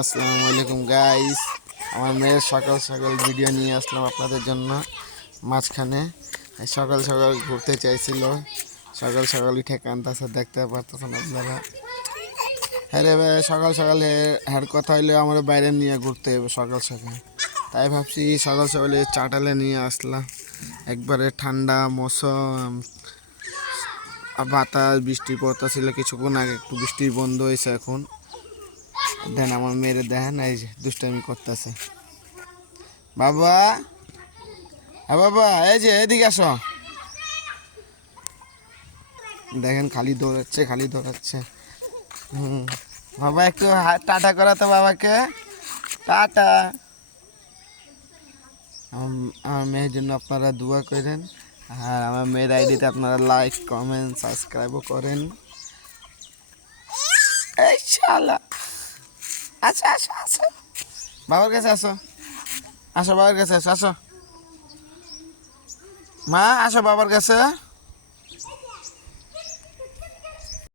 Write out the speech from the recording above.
আসসালামু আলাইকুম গাইস, আমার মেয়ের সকাল সকাল ভিডিও নিয়ে আসলাম আপনাদের জন্য। মাঝখানে সকাল সকাল ঘুরতে চাইছিল, সকাল সকাল উঠে কান্দাছে, দেখতে পারতেছেন আপনারা। হ্যাঁ রে ভাই, সকাল সকাল হ্যার কথা হইলে আমার বাইরে নিয়ে ঘুরতে হবে সকাল সকাল। তাই ভাবছি সকাল সকালে চাটালে নিয়ে আসলাম। একবারে ঠান্ডা মৌসুম, বাতাস, বৃষ্টি পড়তেছিল কিছুক্ষণ আগে, একটু বৃষ্টি বন্ধ হয়েছে এখন। দেন আমার মেয়েরে দেখেন, এই যে দুষ্টামি করতেছে। বাবা, হ্যাঁ বাবা, এই যে এদিকে আসো। দেখেন খালি দৌড়াচ্ছে, খালি দৌড়াচ্ছে। বাবা একটু টাটা করা তো বাবাকে, টাটা। আমার মেয়ের জন্য আপনারা দোয়া করেন, আর আমার মেয়ের আইডিতে আপনারা লাইক, কমেন্ট, সাবস্ক্রাইবও করেন। এই শালা, আসো আসো আসো, বাবার কাছে আসো, আসো বাবার কাছে আসো, আসো মা, আসো বাবার কাছে।